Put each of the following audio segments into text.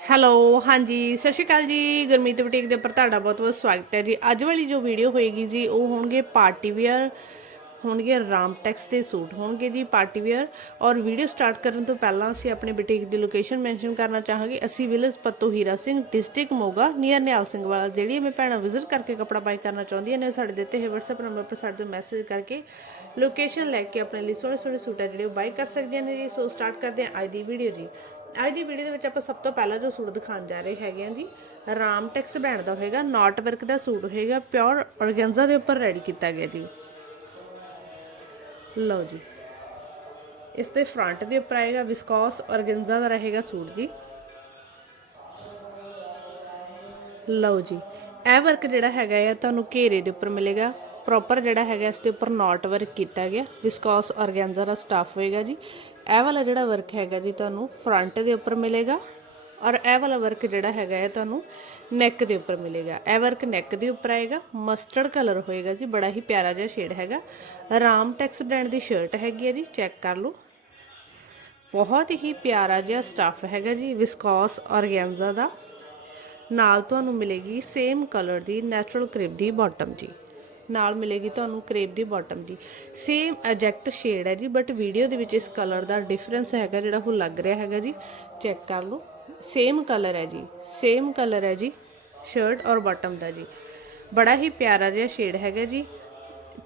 Hello, ਹਾਂਜੀ, ਸਤਿ ਸ਼੍ਰੀ ਅਕਾਲ ਜੀ। ਗੁਰਮੀਤ ਬੁਟੀਕ ਦੇ ਉੱਪਰ ਤੁਹਾਡਾ ਬਹੁਤ ਬਹੁਤ ਸਵਾਗਤ ਹੈ ਜੀ। ਅੱਜ ਵਾਲੀ ਜੋ ਵੀਡੀਓ ਹੋਏਗੀ ਜੀ, ਉਹ ਹੋਣਗੇ ਪਾਰਟੀ ਵੇਅਰ, ਹੋਣਗੇ ਰਾਮਟੈਕਸ ਦੇ ਸੂਟ ਹੋਣਗੇ ਜੀ, ਪਾਰਟੀ ਵੇਅਰ। ਔਰ ਵੀਡੀਓ ਸਟਾਰਟ ਕਰਨ ਤੋਂ ਪਹਿਲਾਂ ਅਸੀਂ ਆਪਣੇ ਬੁਟੀਕ ਦੀ ਲੋਕੇਸ਼ਨ ਮੈਂਸ਼ਨ ਕਰਨਾ ਚਾਹਾਂਗੇ। ਅਸੀਂ village Patto Hira Singh, district Moga, near Nihal Singh Wala. ਜਿਹੜੀ ਮੈਂ ਭੈਣਾਂ ਵਿਜ਼ਿਟ ਕਰਕੇ ਕੱਪੜਾ ਬਾਈ ਕਰਨਾ ਚਾਹੁੰਦੀਆਂ ਨੇ ਸਾਡੇ ਦਿੱਤੇ ਹੋਏ WhatsApp ਨੰਬਰ ਪਰ ਸਾਡੇ ਤੋਂ ਮੈਸੇਜ ਕਰਕੇ ਲੋਕੇਸ਼ਨ ਲੈ ਕੇ ਆਪਣੇ ਲਈ ਸੋਹਣੇ ਸੋਹਣੇ ਸੂਟ ਆ ਜਿਹੜੇ ਉਹ ਬਾਈ ਕਰ ਸਕਦੀਆਂ ਨੇ ਜੀ। ਸੋ ਸਟਾਰਟ ਕਰਦੇ ਹਾਂ ਅੱਜ ਦੀ ਵੀਡੀਓ ਜੀ। ਅੱਜ ਦੀ ਵੀਡੀਓ ਦੇ ਵਿੱਚ ਆਪਾਂ ਸਭ ਤੋਂ ਪਹਿਲਾਂ ਜੋ ਸੂਟ ਦਿਖਾਉਣ ਜਾ ਰਹੇ ਹੈਗੇ ਆ ਜੀ ਰਾਮਟੈਕਸ ਬ੍ਰਾਂਡ ਦਾ ਹੋਏਗਾ, ਨਾਟ ਵਰਕ ਦਾ ਸੂਟ ਹੋਏਗਾ ਪਿਓਰ ਔਰਗੈਂਜ਼ਾ ਦੇ ਉੱਪਰ ਰੈਡੀ ਕੀਤਾ ਗਿਆ ਜੀ। ਲਓ ਜੀ, ਇਸ ਦੇ ਫਰੰਟ ਦੇ ਉੱਪਰ ਆਏਗਾ ਵਿਸਕੋਸ ਔਰਗੈਂਜ਼ਾ ਦਾ ਰਹੇਗਾ ਸੂਟ ਜੀ। ਲਓ ਜੀ, ਇਹ ਵਰਕ ਜਿਹੜਾ ਹੈਗਾ ਆ ਤੁਹਾਨੂੰ ਘੇਰੇ ਦੇ ਉੱਪਰ ਮਿਲੇਗਾ। ਪ੍ਰੋਪਰ ਜਿਹੜਾ ਹੈਗਾ ਇਸ ਦੇ ਉੱਪਰ ਨਾਟ ਵਰਕ ਕੀਤਾ ਗਿਆ। ਵਿਸਕੋਸ ਔਰਗੈਂਜ਼ਾ ਦਾ ਸਟਾਫ ਹੋਏਗਾ ਜੀ। ਇਹ ਵਾਲਾ ਜਿਹੜਾ ਵਰਕ ਹੈਗਾ ਜੀ ਤੁਹਾਨੂੰ ਫਰੰਟ ਦੇ ਉੱਪਰ ਮਿਲੇਗਾ ਔਰ ਇਹ ਵਾਲਾ ਵਰਕ ਜਿਹੜਾ ਹੈਗਾ ਹੈ ਤੁਹਾਨੂੰ ਨੈਕ ਦੇ ਉੱਪਰ ਮਿਲੇਗਾ। ਇਹ ਵਰਕ ਨੈਕ ਦੇ ਉੱਪਰ ਆਏਗਾ। ਮਸਟਰਡ ਕਲਰ ਹੋਏਗਾ ਜੀ। ਬੜਾ ਹੀ ਪਿਆਰਾ ਜਿਹਾ ਸ਼ੇਡ ਹੈਗਾ। ਰਾਮਟੈਕਸ ਬ੍ਰਾਂਡ ਦੀ ਸ਼ਰਟ ਹੈਗੀ ਹੈ ਜੀ। ਚੈੱਕ ਕਰ ਲਓ। ਬਹੁਤ ਹੀ ਪਿਆਰਾ ਜਿਹਾ ਸਟੱਫ ਹੈਗਾ ਜੀ ਵਿਸਕੋਸ ਔਰਗੈਂਜ਼ਾ ਦਾ। ਨਾਲ ਤੁਹਾਨੂੰ ਮਿਲੇਗੀ ਸੇਮ ਕਲਰ ਦੀ ਨੈਚੁਰਲ ਕ੍ਰਿਪ ਦੀ ਬਾਟਮ ਜੀ। ਨਾਲ ਮਿਲੇਗੀ ਤੁਹਾਨੂੰ ਕ੍ਰੇਪ ਦੀ ਬਾਟਮ ਦੀ ਸੇਮ ਐਜੈਕਟ ਸ਼ੇਡ ਹੈ ਜੀ ਬਟ ਵੀਡੀਓ ਦੇ ਵਿੱਚ ਇਸ ਕਲਰ ਦਾ ਡਿਫਰੈਂਸ ਹੈਗਾ ਜਿਹੜਾ ਉਹ ਲੱਗ ਰਿਹਾ ਹੈਗਾ ਜੀ। ਚੈੱਕ ਕਰ ਲਓ। ਸੇਮ ਕਲਰ ਹੈ ਜੀ। ਸੇਮ ਕਲਰ ਹੈ ਜੀ ਸ਼ਰਟ ਔਰ ਬਾਟਮ ਦਾ ਜੀ। ਬੜਾ ਹੀ ਪਿਆਰਾ ਜਿਹਾ ਸ਼ੇਡ ਹੈਗਾ ਜੀ।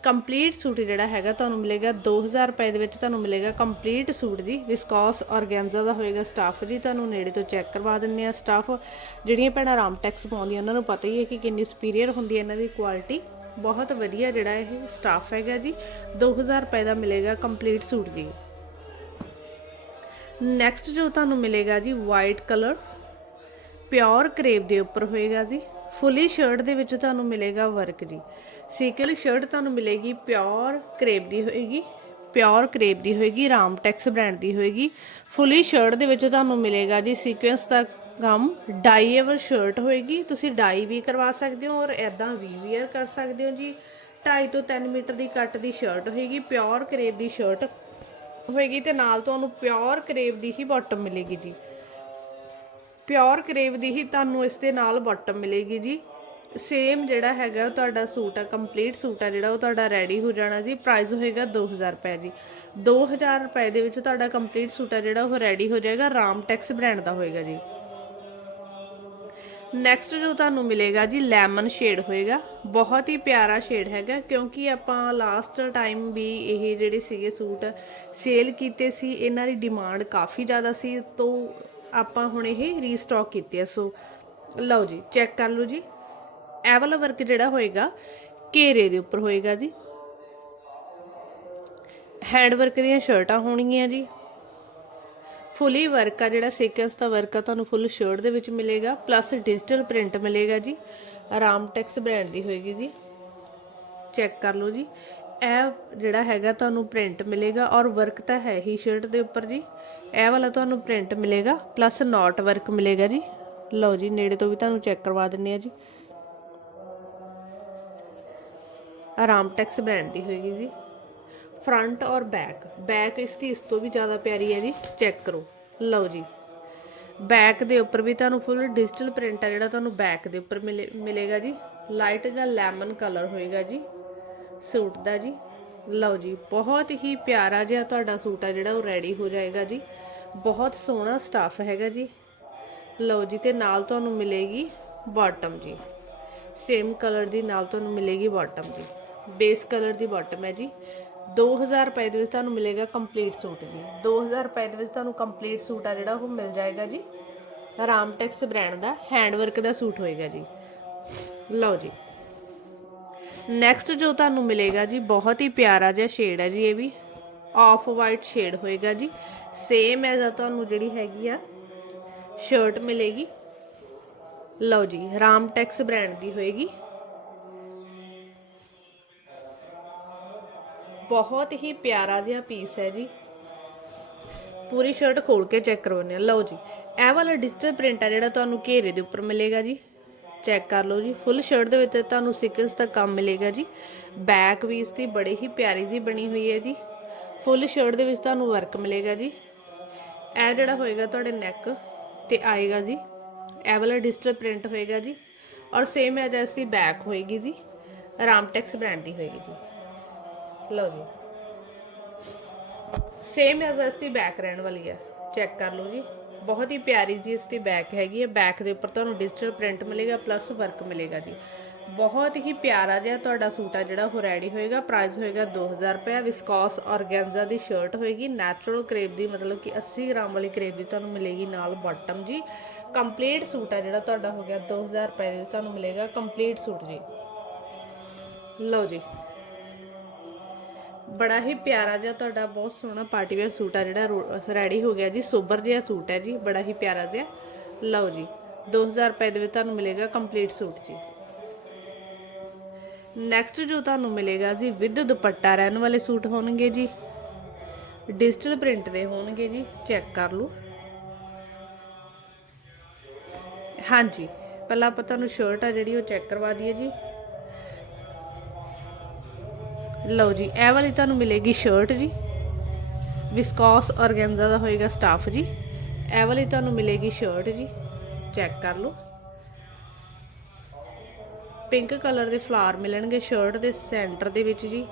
ਕੰਪਲੀਟ ਸੂਟ ਜਿਹੜਾ ਹੈਗਾ ਤੁਹਾਨੂੰ ਮਿਲੇਗਾ 2000 ਰੁਪਏ ਦੇ ਵਿੱਚ ਤੁਹਾਨੂੰ ਮਿਲੇਗਾ ਕੰਪਲੀਟ ਸੂਟ ਜੀ। ਵਿਸਕੋਸ ਔਰਗੈਂਜ਼ਾ ਦਾ ਹੋਏਗਾ ਸਟਾਫ ਜੀ। ਤੁਹਾਨੂੰ ਨੇੜੇ ਤੋਂ ਚੈੱਕ ਕਰਵਾ ਦਿੰਨੇ ਆ ਸਟਾਫ ਜਿਹੜੀਆਂ ਭੈਣਾਂ ਰਾਮਟੈਕਸ ਪਾਉਂਦੀਆਂ, ਉਹਨਾਂ ਨੂੰ ਪਤਾ ਹੀ ਹੈ ਕਿ ਕਿੰਨੀ ਸੁਪੀਰੀਅਰ ਹੁੰਦੀ ਹੈ ਇਹਨਾਂ ਦੀ ਕੁਆਲਿਟੀ ਬਹੁਤ ਵਧੀਆ ਜਿਹੜਾ ਇਹ ਸਟਾਫ ਹੈਗਾ ਜੀ। 2000 ਰੁਪਏ ਦਾ ਮਿਲੇਗਾ ਕੰਪਲੀਟ ਸੂਟ ਜੀ। ਨੈਕਸਟ ਜੋ ਤੁਹਾਨੂੰ ਮਿਲੇਗਾ ਜੀ ਵਾਈਟ ਕਲਰ ਪਿਓਰ ਕਰੇਪ ਦੇ ਉੱਪਰ ਹੋਏਗਾ ਜੀ। ਫੁੱਲੀ ਸ਼ਰਟ ਦੇ ਵਿੱਚ ਤੁਹਾਨੂੰ ਮਿਲੇਗਾ ਵਰਕ ਜੀ। ਸੀਕਲ ਸ਼ਰਟ ਤੁਹਾਨੂੰ ਮਿਲੇਗੀ ਪਿਓਰ ਕਰੇਪ ਦੀ ਹੋਏਗੀ ਪਿਓਰ ਕਰੇਪ ਦੀ ਹੋਏਗੀ ਰਾਮਟੈਕਸ ਬ੍ਰਾਂਡ ਦੀ ਹੋਏਗੀ। ਫੁੱਲੀ ਸ਼ਰਟ ਦੇ ਵਿੱਚ ਤੁਹਾਨੂੰ ਮਿਲੇਗਾ ਜੀ ਸੀਕੁਐਂਸ ਦਾ ਕੰਮ ਡਾਈਏਵਰ ਸ਼ਰਟ ਹੋਏਗੀ, ਤੁਸੀਂ ਡਾਈ ਵੀ ਕਰਵਾ ਸਕਦੇ ਹੋ ਔਰ ਐਦਾਂ ਵੀ ਵੇਅਰ ਕਰ ਸਕਦੇ ਹੋ ਜੀ। 2.5 ਤੋਂ 3 ਮੀਟਰ ਦੀ ਕੱਟ ਦੀ ਸ਼ਰਟ ਹੋਏਗੀ ਪਿਓਰ ਕਰੇਬ ਦੀ ਸ਼ਰਟ ਹੋਏਗੀ ਤੇ ਨਾਲ ਤੁਹਾਨੂੰ ਪਿਓਰ ਕਰੇਬ ਦੀ ਹੀ ਬਾਟਮ ਮਿਲੇਗੀ ਜੀ। ਪਿਓਰ ਕਰੇਬ ਦੀ ਹੀ ਤੁਹਾਨੂੰ ਇਸ ਦੇ ਨਾਲ ਬਾਟਮ ਮਿਲੇਗੀ ਜੀ। ਸੇਮ ਜਿਹੜਾ ਹੈਗਾ ਉਹ ਤੁਹਾਡਾ ਸੂਟ ਆ ਕੰਪਲੀਟ ਸੂਟ ਆ ਜਿਹੜਾ ਉਹ ਤੁਹਾਡਾ ਰੈਡੀ ਹੋ ਜਾਣਾ ਜੀ। ਪ੍ਰਾਈਸ ਹੋਏਗਾ 2000 ਰੁਪਏ ਜੀ। 2000 ਰੁਪਏ ਦੇ ਵਿੱਚ ਤੁਹਾਡਾ ਕੰਪਲੀਟ ਸੂਟ ਆ ਜਿਹੜਾ ਉਹ ਰੈਡੀ ਹੋ ਜਾਏਗਾ ਰਾਮ ਟੈਕਸ ਬ੍ਰਾਂਡ ਦਾ ਹੋਏਗਾ ਜੀ। ਨੈਕਸਟ ਜੋ ਤੁਹਾਨੂੰ ਮਿਲੇਗਾ ਜੀ ਲੈਮਨ ਸ਼ੇਡ ਹੋਏਗਾ। ਬਹੁਤ ਹੀ ਪਿਆਰਾ ਸ਼ੇਡ ਹੈਗਾ, ਕਿਉਂਕਿ ਆਪਾਂ ਲਾਸਟ ਟਾਈਮ ਵੀ ਇਹ ਜਿਹੜੇ ਸੀਗੇ ਸੂਟ ਸੇਲ ਕੀਤੇ ਸੀ, ਇਹਨਾਂ ਦੀ ਡਿਮਾਂਡ ਕਾਫੀ ਜ਼ਿਆਦਾ ਸੀ, ਤੋਂ ਆਪਾਂ ਹੁਣ ਇਹ ਰੀਸਟਾਕ ਕੀਤੇ ਆ ਸੋ ਲਓ ਜੀ ਚੈੱਕ ਕਰ ਲਓ ਜੀ। ਇਹ ਵਾਲਾ ਵਰਕ ਜਿਹੜਾ ਹੋਏਗਾ, ਘੇਰੇ ਦੇ ਉੱਪਰ ਹੋਏਗਾ ਜੀ। ਹੈਂਡ ਵਰਕ ਦੀਆਂ ਸ਼ਰਟਾਂ ਹੋਣਗੀਆਂ ਜੀ। ਫੁੱਲੀ ਵਰਕ ਆ, ਜਿਹੜਾ ਸੀਕੁਐਂਸ ਦਾ ਵਰਕ ਆ, ਤੁਹਾਨੂੰ ਫੁੱਲ ਸ਼ਰਟ ਦੇ ਵਿੱਚ ਮਿਲੇਗਾ ਪਲੱਸ ਡਿਜੀਟਲ ਪ੍ਰਿੰਟ ਮਿਲੇਗਾ ਜੀ। ਰਾਮਟੈਕਸ ਬ੍ਰਾਂਡ ਦੀ ਹੋਏਗੀ ਜੀ। ਚੈੱਕ ਕਰ ਲਓ ਜੀ। ਇਹ ਜਿਹੜਾ ਹੈਗਾ, ਤੁਹਾਨੂੰ ਪ੍ਰਿੰਟ ਮਿਲੇਗਾ, ਔਰ ਵਰਕ ਤਾਂ ਹੈ ਹੀ ਸ਼ਰਟ ਦੇ ਉੱਪਰ ਜੀ। ਇਹ ਵਾਲਾ ਤੁਹਾਨੂੰ ਪ੍ਰਿੰਟ ਮਿਲੇਗਾ ਪਲੱਸ ਨੋਟ ਵਰਕ ਮਿਲੇਗਾ ਜੀ। ਲਓ ਜੀ, ਨੇੜੇ ਤੋਂ ਵੀ ਤੁਹਾਨੂੰ ਚੈੱਕ ਕਰਵਾ ਦਿੰਨੇ ਆ ਜੀ। ਰਾਮਟੈਕਸ ਬ੍ਰਾਂਡ ਦੀ ਹੋਏਗੀ ਜੀ। ਫਰੰਟ ਔਰ ਬੈਕ ਬੈਕ ਇਸ ਦੀ ਇਸ ਤੋਂ ਵੀ ਜ਼ਿਆਦਾ ਪਿਆਰੀ ਹੈ ਜੀ ਚੈੱਕ ਕਰੋ। ਲਓ ਜੀ। ਬੈਕ ਦੇ ਉੱਪਰ ਵੀ ਤੁਹਾਨੂੰ ਫੁੱਲ ਡਿਜੀਟਲ ਪ੍ਰਿੰਟ ਆ ਜਿਹੜਾ ਤੁਹਾਨੂੰ ਬੈਕ ਦੇ ਉੱਪਰ ਮਿਲੇ- ਮਿਲੇਗਾ ਜੀ। ਲਾਈਟ ਜਿਹਾ ਲੈਮਨ ਕਲਰ ਹੋਏਗਾ ਜੀ। ਸੂਟ ਦਾ ਜੀ। ਲਓ ਜੀ, ਬਹੁਤ ਹੀ ਪਿਆਰਾ ਜਿਹਾ ਤੁਹਾਡਾ ਸੂਟ ਆ ਜਿਹੜਾ, ਉਹ ਰੈਡੀ ਹੋ ਜਾਏਗਾ ਜੀ। ਬਹੁਤ ਸੋਹਣਾ ਸਟਾਫ ਹੈਗਾ ਜੀ। ਲਓ ਜੀ, ਤੇ ਨਾਲ ਤੁਹਾਨੂੰ ਮਿਲੇਗੀ ਬਾਟਮ ਜੀ। ਸੇਮ ਕਲਰ ਦੀ ਨਾਲ ਤੁਹਾਨੂੰ ਮਿਲੇਗੀ ਬਾਟਮ ਜੀ। ਬੇਸ ਕਲਰ ਦੀ ਬਾਟਮ ਹੈ ਜੀ। 2000 ਰੁਪਏ ਦੇ ਵਿੱਚ ਤੁਹਾਨੂੰ ਮਿਲੇਗਾ ਕੰਪਲੀਟ ਸੂਟ ਜੀ। 2000 ਰੁਪਏ ਦੇ ਵਿੱਚ ਤੁਹਾਨੂੰ ਕੰਪਲੀਟ ਸੂਟ ਆ ਜਿਹੜਾ, ਉਹ ਮਿਲ ਜਾਏਗਾ ਜੀ। ਰਾਮਟੈਕਸ ਬ੍ਰਾਂਡ ਦਾ ਹੈਂਡ ਵਰਕ ਦਾ ਸੂਟ ਹੋਏਗਾ ਜੀ। ਲਓ ਜੀ। ਨੈਕਸਟ ਜੋ ਤੁਹਾਨੂੰ ਮਿਲੇਗਾ ਜੀ, ਬਹੁਤ ਹੀ ਪਿਆਰਾ ਜਿਹਾ ਸ਼ੇਡ ਹੈ ਜੀ ਇਹ ਵੀ। ਆਫ ਵਾਈਟ ਸ਼ੇਡ ਹੋਏਗਾ ਜੀ। ਸੇਮ ਐਜ਼ ਆ ਤੁਹਾਨੂੰ ਜਿਹੜੀ ਹੈਗੀ ਆ ਸ਼ਰਟ ਮਿਲੇਗੀ। ਲਓ ਜੀ, ਰਾਮਟੈਕਸ ਬ੍ਰਾਂਡ ਦੀ ਹੋਏਗੀ। ਬਹੁਤ ਹੀ ਪਿਆਰਾ ਜਿਹਾ ਪੀਸ ਹੈ ਜੀ। ਪੂਰੀ ਸ਼ਰਟ ਖੋਲ ਕੇ ਚੈੱਕ ਕਰਵਾਉਂਦੇ ਆ ਲਓ ਜੀ, ਇਹ ਵਾਲਾ ਡਿਜੀਟਲ ਪ੍ਰਿੰਟ ਆ ਜਿਹੜਾ ਤੁਹਾਨੂੰ ਘੇਰੇ ਦੇ ਉੱਪਰ ਮਿਲੇਗਾ ਜੀ। ਚੈੱਕ ਕਰ ਲਓ ਜੀ ਫੁੱਲ ਸ਼ਰਟ ਦੇ ਵਿੱਚ ਤੁਹਾਨੂੰ ਸਿਕਲਸ ਦਾ ਕੰਮ ਮਿਲੇਗਾ ਜੀ। ਬੈਕ ਵੀ ਇਸ ਦੀ ਬੜੀ ਹੀ ਪਿਆਰੀ ਜੀ ਬਣੀ ਹੋਈ ਹੈ ਜੀ। ਫੁੱਲ ਸ਼ਰਟ ਦੇ ਵਿੱਚ ਤੁਹਾਨੂੰ ਵਰਕ ਮਿਲੇਗਾ ਜੀ। ਇਹ ਜਿਹੜਾ ਹੋਏਗਾ ਤੁਹਾਡੇ ਨੈਕ ਤੇ ਆਏਗਾ ਜੀ। ਇਹ ਵਾਲਾ ਡਿਜੀਟਲ ਪ੍ਰਿੰਟ ਹੋਏਗਾ ਜੀ। ਔਰ ਸੇਮ ਐਜ ਐਸ ਦੀ ਬੈਕ ਹੋਏਗੀ ਜੀ। ਰਾਮਟੈਕਸ ਬ੍ਰਾਂਡ ਦੀ ਹੋਏਗੀ ਜੀ। ਲਓ ਜੀ। ਸੇਮ ਐਜ਼ ਐਸ ਦੀ ਬੈਕ ਰਹਿਣ ਵਾਲੀ ਹੈ। ਚੈੱਕ ਕਰ ਲਓ ਜੀ। ਬਹੁਤ ਹੀ ਪਿਆਰੀ ਜੀ ਇਸ ਦੀ ਬੈਕ ਹੈਗੀ ਹੈ। ਬੈਕ ਦੇ ਉੱਪਰ ਤੁਹਾਨੂੰ ਡਿਜੀਟਲ ਪ੍ਰਿੰਟ ਮਿਲੇਗਾ ਪਲੱਸ ਵਰਕ ਮਿਲੇਗਾ ਜੀ। ਬਹੁਤ ਹੀ ਪਿਆਰਾ ਜਿਹਾ ਤੁਹਾਡਾ ਸੂਟ ਆ ਜਿਹੜਾ, ਉਹ ਰੈਡੀ ਹੋਏਗਾ। ਪ੍ਰਾਈਸ ਹੋਏਗਾ 2000 ਰੁਪਏ। ਵਿਸਕੋਸ ਔਰਗੈਂਜ਼ਾ ਦੀ ਸ਼ਰਟ ਹੋਏਗੀ। ਨੈਚੁਰਲ ਕਰੇਪ ਦੀ, ਮਤਲਬ ਕਿ 80 ਗ੍ਰਾਮ ਵਾਲੀ ਕਰੇਪ ਦੀ ਤੁਹਾਨੂੰ ਮਿਲੇਗੀ ਨਾਲ ਬਾਟਮ ਜੀ। ਕੰਪਲੀਟ ਸੂਟ ਆ ਜਿਹੜਾ ਤੁਹਾਡਾ ਹੋ ਗਿਆ 2000 ਰੁਪਏ ਦੇ ਤੁਹਾਨੂੰ ਮਿਲੇਗਾ ਕੰਪਲੀਟ ਸੂਟ ਜੀ। ਲਓ ਜੀ। ਬੜਾ ਹੀ ਪਿਆਰਾ ਜਿਹਾ ਤੁਹਾਡਾ ਬਹੁਤ ਸੋਹਣਾ ਪਾਰਟੀ ਵੇਅਰ ਸੂਟ ਆ ਜਿਹੜਾ ਰੈਡੀ ਹੋ ਗਿਆ ਜੀ, ਸੋਬਰ ਜਿਹਾ ਸੂਟ ਹੈ ਜੀ, ਬੜਾ ਹੀ ਪਿਆਰਾ ਜਿਹਾ। ਲਓ ਜੀ 2000 ਰੁਪਏ ਦੇ ਵਿੱਚ ਤੁਹਾਨੂੰ ਮਿਲੇਗਾ ਕੰਪਲੀਟ ਸੂਟ ਜੀ। ਨੈਕਸਟ ਜੋ ਤੁਹਾਨੂੰ ਮਿਲੇਗਾ ਜੀ, ਵਿਦ ਦੁਪੱਟਾ ਰਹਿਣ ਵਾਲੇ ਸੂਟ ਹੋਣਗੇ ਜੀ। ਡਿਜੀਟਲ ਪ੍ਰਿੰਟ ਦੇ ਹੋਣਗੇ ਜੀ ਚੈੱਕ ਕਰ ਲਓ। ਹਾਂਜੀ, ਪਹਿਲਾਂ ਆਪਾਂ ਤੁਹਾਨੂੰ ਸ਼ਰਟ ਆ ਜਿਹੜੀ ਉਹ ਚੈੱਕ ਕਰਵਾ ਦਈਏ ਜੀ। ਲਓ ਜੀ, ਇਹ ਵਾਲੀ ਤੁਹਾਨੂੰ ਮਿਲੇਗੀ ਸ਼ਰਟ ਜੀ। ਵਿਸਕੋਸ ਔਰਗੈਂਜ਼ਾ ਦਾ ਹੋਏਗਾ ਸਟਾਫ ਜੀ। ਇਹ ਵਾਲੀ ਤੁਹਾਨੂੰ ਮਿਲੇਗੀ ਸ਼ਰਟ ਜੀ। ਚੈੱਕ ਕਰ ਲਓ। ਪਿੰਕ ਕਲਰ ਦੇ ਫਲਾਰ ਮਿਲਣਗੇ ਸ਼ਰਟ ਦੇ ਸੈਂਟਰ ਦੇ ਵਿੱਚ ਜੀ।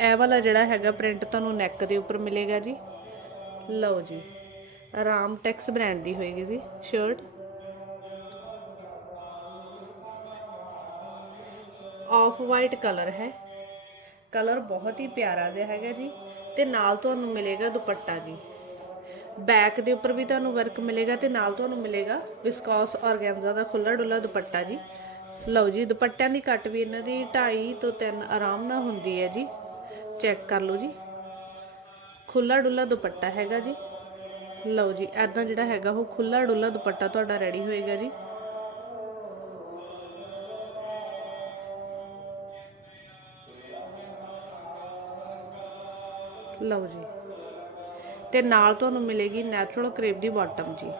ਇਹ ਵਾਲਾ ਜਿਹੜਾ ਹੈਗਾ ਪ੍ਰਿੰਟ ਤੁਹਾਨੂੰ ਨੈਕ ਦੇ ਉੱਪਰ ਮਿਲੇਗਾ ਜੀ। ਲਓ ਜੀ, ਆਰਾਮ ਟੈਕਸ ਬ੍ਰਾਂਡ ਦੀ ਹੋਏਗੀ ਜੀ ਸ਼ਰਟ ਆਫ ਵਾਈਟ ਕਲਰ ਹੈ। ਕਲਰ ਬਹੁਤ ਹੀ ਪਿਆਰਾ ਜਿਹਾ ਹੈਗਾ ਜੀ ਤੇ ਨਾਲ ਤੁਹਾਨੂੰ ਮਿਲੇਗਾ ਦੁਪੱਟਾ ਜੀ। ਬੈਕ ਦੇ ਉੱਪਰ ਵੀ ਤੁਹਾਨੂੰ ਵਰਕ ਮਿਲੇਗਾ ਤੇ ਨਾਲ ਤੁਹਾਨੂੰ ਮਿਲੇਗਾ ਵਿਸਕੌਸ ਔਰਗੈਂਜ਼ਾ ਦਾ ਖੁੱਲਾ ਡੁੱਲਾ ਦੁਪੱਟਾ ਜੀ। ਲਓ ਜੀ, ਦੁਪੱਟਿਆਂ ਦੀ ਕੱਟ ਵੀ ਇਹਨਾਂ ਦੀ 2.5 ਤੋਂ 3 ਆਰਾਮ ਨਾਲ ਹੁੰਦੀ ਹੈ ਜੀ। ਚੈੱਕ ਕਰ ਲਓ ਜੀ। ਖੁੱਲਾ ਡੁੱਲਾ ਦੁਪੱਟਾ ਹੈਗਾ ਜੀ। ਲਓ ਜੀ ਐਦਾਂ ਜਿਹੜਾ ਹੈਗਾ ਉਹ ਖੁੱਲਾ ਡੁੱਲਾ ਦੁਪੱਟਾ ਤੁਹਾਡਾ ਰੈਡੀ ਹੋਏਗਾ ਜੀ। ਲਓ ਜੀ। ਤੇ ਨਾਲ ਤੁਹਾਨੂੰ ਮਿਲੇਗੀ ਨੈਚੁਰਲ ਕਰੇਪ ਦੀ ਬਾਟਮ ਜੀ।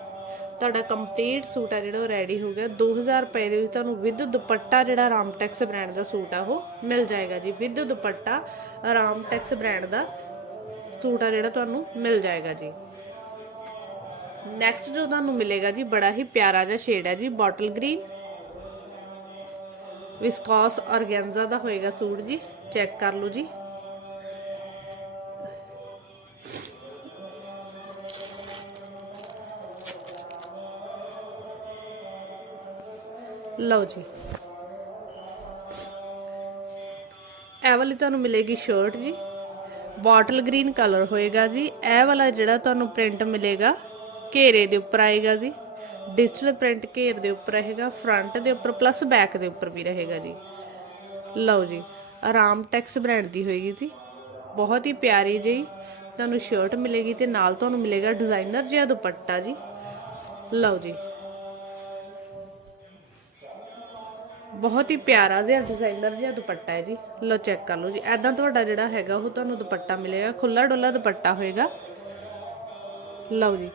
ਤੁਹਾਡਾ ਕੰਪਲੀਟ ਸੂਟ ਆ ਜਿਹੜਾ ਉਹ ਰੈਡੀ ਹੋ ਗਿਆ। 2000 ਰੁਪਏ ਦੇ ਵਿੱਚ ਤੁਹਾਨੂੰ ਵਿਦ ਦੁਪੱਟਾ ਜਿਹੜਾ ਰਾਮਟੈਕਸ ਬ੍ਰਾਂਡ ਦਾ ਸੂਟ ਆ ਉਹ ਮਿਲ ਜਾਏਗਾ ਜੀ। ਵਿਦ ਦੁਪੱਟਾ ਰਾਮਟੈਕਸ ਬ੍ਰਾਂਡ ਦਾ ਸੂਟ ਆ ਜਿਹੜਾ ਤੁਹਾਨੂੰ ਮਿਲ ਜਾਏਗਾ ਜੀ। ਨੈਕਸਟ ਜੋ ਤੁਹਾਨੂੰ ਮਿਲੇਗਾ ਜੀ, ਬੜਾ ਹੀ ਪਿਆਰਾ ਜਿਹਾ ਸ਼ੇਡ ਹੈ ਜੀ ਬੋਟਲ ਗ੍ਰੀਨ ਵਿਸਕੋਸ ਔਰਗੈਂਜ਼ਾ ਦਾ ਹੋਏਗਾ ਸੂਟ ਜੀ। ਚੈੱਕ ਕਰ ਲਓ ਜੀ। ਲਓ ਜੀ। ਇਹ ਵਾਲੀ ਤੁਹਾਨੂੰ ਮਿਲੇਗੀ ਸ਼ਰਟ ਜੀ। ਬੋਟਲ ਗ੍ਰੀਨ ਕਲਰ ਹੋਏਗਾ ਜੀ। ਇਹ ਵਾਲਾ ਜਿਹੜਾ ਤੁਹਾਨੂੰ ਪ੍ਰਿੰਟ ਮਿਲੇਗਾ, ਘੇਰੇ ਦੇ ਉੱਪਰ ਆਏਗਾ ਜੀ। ਡਿਜੀਟਲ ਪ੍ਰਿੰਟ ਘੇਰ ਦੇ ਉੱਪਰ ਰਹੇਗਾ ਫਰੰਟ ਦੇ ਉੱਪਰ ਪਲੱਸ ਬੈਕ ਦੇ ਉੱਪਰ ਵੀ ਰਹੇਗਾ ਜੀ। ਲਓ ਜੀ, ਆਰਾਮ ਟੈਕਸ ਬ੍ਰਾਂਡ ਦੀ ਹੋਏਗੀ ਜੀ। ਬਹੁਤ ਹੀ ਪਿਆਰੀ ਜੀ ਤੁਹਾਨੂੰ ਸ਼ਰਟ ਮਿਲੇਗੀ ਤੇ ਨਾਲ ਤੁਹਾਨੂੰ ਮਿਲੇਗਾ ਡਿਜ਼ਾਈਨਰ ਜਿਹਾ ਦੁਪੱਟਾ ਜੀ। ਲਓ ਜੀ ਬਹੁਤ ਹੀ ਪਿਆਰਾ ਜਿਹਾ ਡਿਜ਼ਾਈਨਰ ਜਿਹਾ ਦੁਪੱਟਾ ਹੈ ਜੀ। ਲੋ ਚੈੱਕ ਕਰ ਲਓ ਜੀ। ਐਦਾਂ ਤੁਹਾਡਾ ਜਿਹੜਾ ਹੈਗਾ, ਉਹ ਤੁਹਾਨੂੰ ਦੁਪੱਟਾ ਮਿਲੇਗਾ। ਖੁੱਲਾ ਡੁੱਲਾ ਦੁਪੱਟਾ ਹੋਏਗਾ। ਲਓ ਜੀ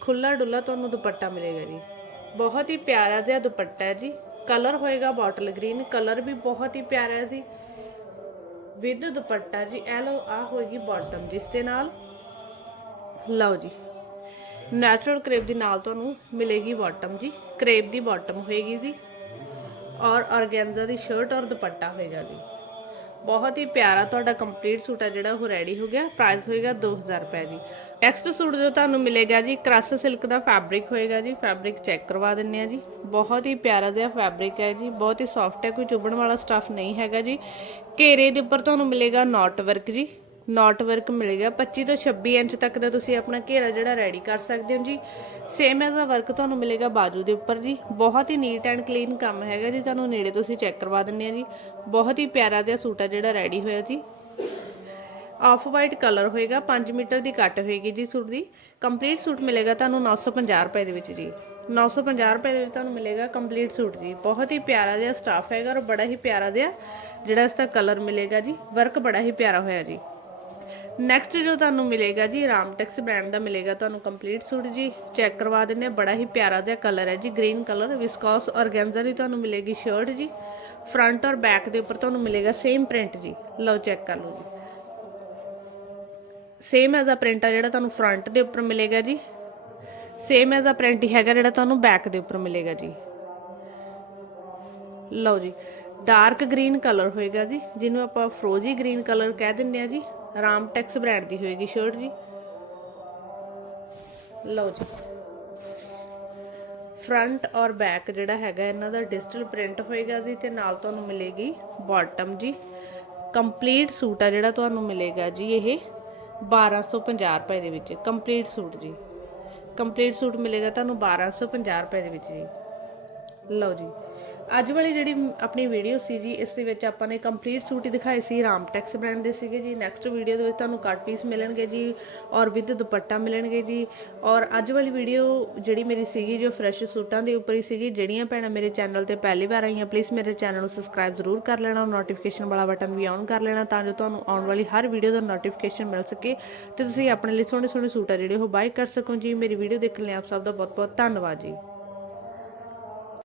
ਖੁੱਲਾ ਡੁੱਲਾ ਤੁਹਾਨੂੰ ਦੁਪੱਟਾ ਮਿਲੇਗਾ ਜੀ। ਬਹੁਤ ਹੀ ਪਿਆਰਾ ਜਿਹਾ ਦੁਪੱਟਾ ਹੈ ਜੀ। ਕਲਰ ਹੋਏਗਾ ਬੋਟਲ ਗ੍ਰੀਨ, ਕਲਰ ਵੀ ਬਹੁਤ ਹੀ ਪਿਆਰਾ ਹੈ ਜੀ। ਵਿਦ ਦੁਪੱਟਾ ਜੀ, ਇਹ ਲਓ ਆ ਹੋਏਗੀ ਬਾਟਮ ਜਿਸ ਦੇ ਨਾਲ। ਲਓ ਜੀ ਨੈਚੁਰਲ ਕਰੇਪ ਦੀ ਨਾਲ ਤੁਹਾਨੂੰ ਮਿਲੇਗੀ ਬਾਟਮ ਜੀ। ਕਰੇਪ ਦੀ ਬਾਟਮ ਹੋਏਗੀ ਜੀ। ਔਰ ਔਰਗੈਂਜ਼ਾ ਦੀ ਸ਼ਰਟ ਔਰ ਦੁਪੱਟਾ ਹੋਏਗਾ ਜੀ। ਬਹੁਤ ਹੀ ਪਿਆਰਾ ਤੁਹਾਡਾ ਕੰਪਲੀਟ ਸੂਟ ਹੈ ਜਿਹੜਾ, ਉਹ ਰੈਡੀ ਹੋ ਗਿਆ। ਪ੍ਰਾਈਸ ਹੋਏਗਾ 2000 ਰੁਪਏ ਜੀ। ਨੈਕਸਟ ਸੂਟ ਜੋ ਤੁਹਾਨੂੰ ਮਿਲੇਗਾ ਜੀ, ਕ੍ਰਸ ਸਿਲਕ ਦਾ ਫੈਬਰਿਕ ਹੋਏਗਾ ਜੀ ਫੈਬਰਿਕ ਚੈੱਕ ਕਰਵਾ ਦਿੰਨੇ ਆ ਜੀ। ਬਹੁਤ ਹੀ ਪਿਆਰਾ ਜਿਹਾ ਫੈਬਰਿਕ ਹੈ ਜੀ, ਬਹੁਤ ਹੀ ਸੌਫਟ ਹੈ, ਕੋਈ ਚੁਭਣ ਵਾਲਾ ਸਟਫ ਨਹੀਂ ਹੈਗਾ ਜੀ। ਘੇਰੇ ਦੇ ਉੱਪਰ ਤੁਹਾਨੂੰ ਮਿਲੇਗਾ ਨਾਟ ਵਰਕ ਜੀ। ਨਾਟ ਵਰਕ ਮਿਲੇਗਾ 25 ਤੋਂ 26 ਇੰਚ ਤੱਕ ਦਾ ਤੁਸੀਂ ਆਪਣਾ ਘੇਰਾ ਜਿਹੜਾ ਰੈਡੀ ਕਰ ਸਕਦੇ ਹੋ ਜੀ। ਸੇਮ ਐਜ਼ ਦਾ ਵਰਕ ਤੁਹਾਨੂੰ ਮਿਲੇਗਾ ਬਾਜੂ ਦੇ ਉੱਪਰ ਜੀ। ਬਹੁਤ ਹੀ ਨੀਟ ਐਂਡ ਕਲੀਨ ਕੰਮ ਹੈਗਾ ਜੀ। ਤੁਹਾਨੂੰ ਨੇੜੇ ਤੋਂ ਅਸੀਂ ਚੈੱਕ ਕਰਵਾ ਦਿੰਨੇ ਆ ਜੀ। ਬਹੁਤ ਹੀ ਪਿਆਰਾ ਜਿਹਾ ਸੂਟ ਆ ਜਿਹੜਾ ਰੈਡੀ ਹੋਇਆ ਜੀ। ਆਫ ਵਾਈਟ ਕਲਰ ਹੋਏਗਾ। 5 ਮੀਟਰ ਦੀ ਕੱਟ ਹੋਏਗੀ ਜੀ ਸੂਟ ਦੀ। ਕੰਪਲੀਟ ਸੂਟ ਮਿਲੇਗਾ ਤੁਹਾਨੂੰ 950 ਰੁਪਏ ਦੇ ਵਿੱਚ ਜੀ। 950 ਰੁਪਏ ਦੇ ਵਿੱਚ ਤੁਹਾਨੂੰ ਮਿਲੇਗਾ ਕੰਪਲੀਟ ਸੂਟ ਜੀ। ਬਹੁਤ ਹੀ ਪਿਆਰਾ ਜਿਹਾ ਸਟਾਫ ਹੈਗਾ ਔਰ ਬੜਾ ਹੀ ਪਿਆਰਾ ਜਿਹਾ ਜਿਹੜਾ ਇਸ ਦਾ ਕਲਰ ਮਿਲੇਗਾ ਜੀ। ਵਰਕ ਬੜਾ ਹੀ ਪਿਆਰਾ ਹੋਇਆ ਜੀ। ਨੈਕਸਟ ਜੋ ਤੁਹਾਨੂੰ ਮਿਲੇਗਾ ਜੀ ਰਾਮਟੈਕਸ ਬ੍ਰਾਂਡ ਦਾ ਮਿਲੇਗਾ ਤੁਹਾਨੂੰ ਕੰਪਲੀਟ ਸੂਟ ਜੀ। ਚੈੱਕ ਕਰਵਾ ਦਿੰਨੇ ਆ ਬੜਾ ਹੀ ਪਿਆਰਾ ਜਿਹਾ ਕਲਰ ਹੈ ਜੀ ਗ੍ਰੀਨ ਕਲਰ ਵਿਸਕੋਸ ਔਰਗੈਂਜ਼ਾ ਦੀ ਤੁਹਾਨੂੰ ਮਿਲੇਗੀ ਸ਼ਰਟ ਜੀ। ਫਰੰਟ ਔਰ ਬੈਕ ਦੇ ਉੱਪਰ ਤੁਹਾਨੂੰ ਮਿਲੇਗਾ ਸੇਮ ਪ੍ਰਿੰਟ ਜੀ। ਲਓ ਚੈੱਕ ਕਰ ਲਓ ਜੀ। ਸੇਮ ਐਜ਼ ਆ ਪ੍ਰਿੰਟ ਆ ਜਿਹੜਾ ਤੁਹਾਨੂੰ ਫਰੰਟ ਦੇ ਉੱਪਰ ਮਿਲੇਗਾ ਜੀ। ਸੇਮ ਐਜ਼ ਆ ਪ੍ਰਿੰਟ ਹੀ ਹੈਗਾ ਜਿਹੜਾ ਤੁਹਾਨੂੰ ਬੈਕ ਦੇ ਉੱਪਰ ਮਿਲੇਗਾ ਜੀ। ਲਓ ਜੀ। ਡਾਰਕ ਗ੍ਰੀਨ ਕਲਰ ਹੋਏਗਾ ਜੀ, ਜਿਹਨੂੰ ਆਪਾਂ ਫਰੋਜੀ ਗ੍ਰੀਨ ਕਲਰ ਕਹਿ ਦਿੰਦੇ ਆ ਜੀ। ਰਾਮਟੈਕਸ ਬ੍ਰਾਂਡ ਦੀ ਹੋਏਗੀ ਸ਼ਰਟ ਜੀ। ਲਓ ਜੀ। ਫਰੰਟ ਔਰ ਬੈਕ ਜਿਹੜਾ ਹੈਗਾ, ਇਹਨਾਂ ਦਾ ਡਿਜੀਟਲ ਪ੍ਰਿੰਟ ਹੋਏਗਾ ਜੀ ਤੇ ਨਾਲ ਤੁਹਾਨੂੰ ਮਿਲੇਗੀ ਬਾਟਮ ਜੀ। ਕੰਪਲੀਟ ਸੂਟ ਆ ਜਿਹੜਾ ਤੁਹਾਨੂੰ ਮਿਲੇਗਾ ਜੀ ਇਹ 1250 ਰੁਪਏ ਦੇ ਵਿੱਚ। ਕੰਪਲੀਟ ਸੂਟ ਜੀ। ਕੰਪਲੀਟ ਸੂਟ ਮਿਲੇਗਾ ਤੁਹਾਨੂੰ 1250 ਰੁਪਏ ਦੇ ਵਿੱਚ ਜੀ। ਲਓ ਜੀ। ਅੱਜ ਵਾਲੀ ਜਿਹੜੀ ਆਪਣੀ ਵੀਡੀਓ ਸੀ ਜੀ, ਇਸ ਦੇ ਵਿੱਚ ਆਪਾਂ ਨੇ ਕੰਪਲੀਟ ਸੂਟ ਹੀ ਦਿਖਾਏ ਸੀ ਰਾਮਟੈਕਸ ਬ੍ਰਾਂਡ ਦੇ ਸੀਗੇ ਜੀ। ਨੈਕਸਟ ਵੀਡੀਓ ਦੇ ਵਿੱਚ ਤੁਹਾਨੂੰ ਕੱਟ ਪੀਸ ਮਿਲਣਗੇ ਜੀ ਔਰ ਵਿਦ ਦੁਪੱਟਾ ਮਿਲਣਗੇ ਜੀ। ਔਰ ਅੱਜ ਵਾਲੀ ਵੀਡੀਓ ਜਿਹੜੀ ਮੇਰੀ ਸੀਗੀ, ਜੋ ਫਰੈਸ਼ ਸੂਟਾਂ ਦੇ ਉੱਪਰ ਹੀ ਸੀਗੀ, ਜਿਹੜੀਆਂ ਭੈਣਾਂ ਮੇਰੇ ਚੈਨਲ ਤੇ ਪਹਿਲੀ ਵਾਰ ਆਈਆਂ ਪਲੀਜ਼ ਮੇਰੇ ਚੈਨਲ ਨੂੰ ਸਬਸਕ੍ਰਾਈਬ ਜ਼ਰੂਰ ਕਰ ਲੈਣਾ ਨੋਟੀਫਿਕੇਸ਼ਨ ਵਾਲਾ ਬਟਨ ਵੀ ਔਨ ਕਰ ਲੈਣਾ, ਤਾਂ ਜੋ ਤੁਹਾਨੂੰ ਆਉਣ ਵਾਲੀ ਹਰ ਵੀਡੀਓ ਦਾ ਨੋਟੀਫਿਕੇਸ਼ਨ ਮਿਲ ਸਕੇ। ਤੇ ਤੁਸੀਂ ਆਪਣੇ ਲਈ ਸੋਹਣੇ ਸੋਹਣੇ ਸੂਟ ਆ ਜਿਹੜੇ ਉਹ ਬਾਈ ਕਰ ਸਕੋ ਜੀ। ਮੇਰੀ ਵੀਡੀਓ ਦੇਖਣ ਲਈ ਆਪ ਸਭ ਦਾ ਬਹੁਤ ਬਹੁਤ ਧੰਨਵਾਦ ਜੀ।